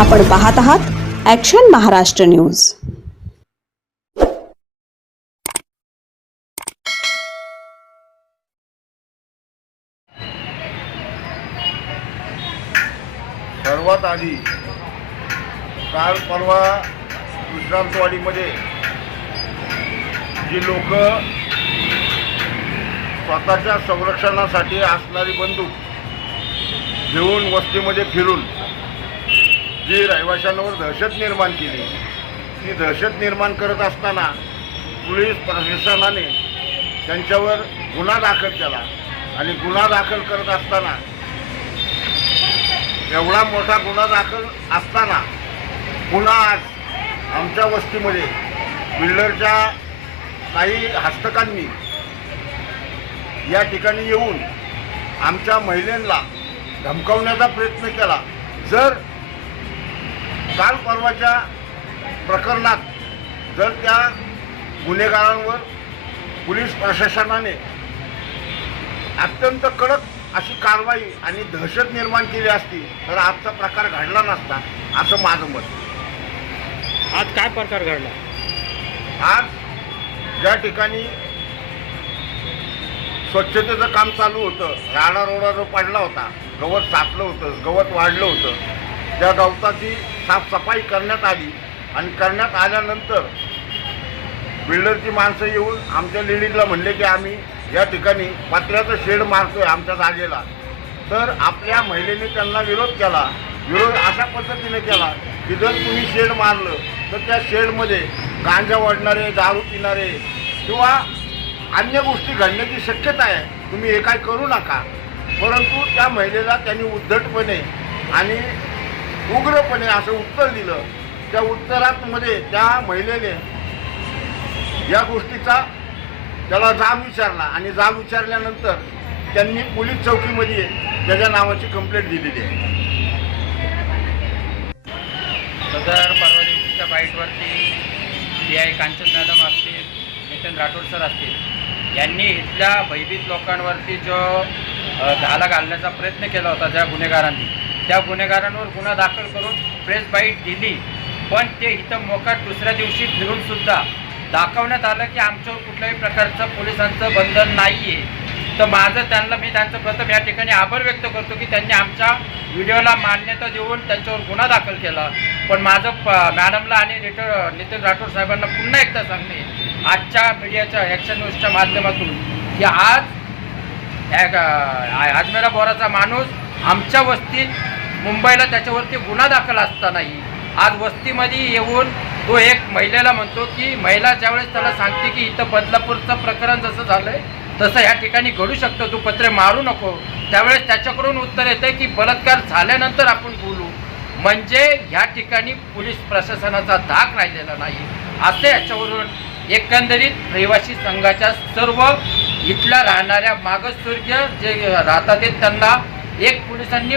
आपण पाहत आहात ॲक्शन महाराष्ट्र न्यूज सर्वात आधी काल परवा विश्रांतवाडीमध्ये जी लोक स्वतःच्या संरक्षणासाठी असणारी बंदूक घेऊन वस्तीमध्ये फिरून जी रहिवाशांवर दहशत निर्माण केली ती दहशत निर्माण करत असताना पोलीस प्रशासनाने त्यांच्यावर गुन्हा दाखल केला आणि गुन्हा दाखल करत असताना एवढा मोठा गुन्हा दाखल असताना पुन्हा आज आमच्या वस्तीमध्ये बिल्डरच्या काही हस्तकांनी या ठिकाणी येऊन आमच्या महिलेला धमकावण्याचा प्रयत्न केला. जर काल परवाच्या प्रकरणात जर त्या गुन्हेगारांवर पोलीस प्रशासनाने अत्यंत कडक अशी कारवाई आणि दहशत निर्माण केली असती तर आजचा प्रकार घडला नसता असं माझं मत आज काय प्रकार घडला? आज ज्या ठिकाणी स्वच्छतेचं काम चालू होतं राडा रोडा जो पडला होता गवत साचलं होतं गवत वाढलं होतं त्या गवताची साफसफाई करण्यात आली. आणि करण्यात आल्यानंतर बिल्डरची माणसं येऊन आमच्या लेडीजला म्हणले की आम्ही या ठिकाणी पत्र्याचं शेड मारतोय आमच्या जागेला. तर आपल्या महिलेने त्यांना विरोध केला. विरोध अशा पद्धतीने केला की जर तुम्ही शेड मारलं तर त्या शेडमध्ये गांजा वाढणारे दारू पिणारे किंवा अन्य गोष्टी घडण्याची शक्यता आहे. तुम्ही हे काय करू नका. परंतु त्या महिलेला त्यांनी उद्धटपणे आणि उग्रपणे असं उत्तर दिलं. त्या उत्तरात मध्ये त्या महिलेने या गोष्टीचा त्याला जाब विचारला आणि जाब विचारल्यानंतर त्यांनी पोलीस चौकीमध्ये त्याच्या नावाची कंप्लेंट दिलेली आहे. सदर परवा दिवशीच्या बाईटवरती पी आय कांचन मॅडम असतील नितीन राठोड सर असतील यांनी इथल्या भयभीत लोकांवरती जो अ, घाला घालण्याचा प्रयत्न केला होता ज्या गुन्हेगारांनी त्या गुन्हेगारांवर गुन्हा दाखल करून प्रेस बाईट दिली पण ते इथं मोकाट दुसऱ्या दिवशी फिरून सुद्धा दाखवण्यात आलं की आमच्यावर कुठल्याही प्रकारचं पोलिसांचं बंधन नाही आहे तर माझं त्यांना मी त्यांचं प्रथम या ठिकाणी आभार व्यक्त करतो की त्यांनी आमच्या व्हिडिओला मान्यता देऊन त्यांच्यावर गुन्हा दाखल केला. पण माझं प मॅडमला आणि रिटर नितीन राठोड साहेबांना पुन्हा एकदा सांगणे आजच्या मीडियाच्या ॲक्शन न्यूजच्या माध्यमातून की आज अजमेरा बोराचा माणूस आमच्या वस्तीत मुंबईला त्याच्यावरती गुन्हा दाखल असतानाही आज वस्तीमध्ये येऊन तो एक महिलेला म्हणतो की महिला ज्यावेळेस त्याला सांगते की इथं बदलापूरचं प्रकरण जसं झालंय तसं ह्या ठिकाणी घडू शकतं तू पत्रे मारू नको. त्यावेळेस त्याच्याकडून उत्तर येतं की बलात्कार झाल्यानंतर आपण बोलू. म्हणजे ह्या ठिकाणी पोलीस प्रशासनाचा धाक राहिलेला नाही. असं याच्यावरून एकंदरीत रहिवासी संघाच्या सर्व इथल्या राहणाऱ्या मागासवर्गीय जे राहतात त्यांना एक पोलिसांनी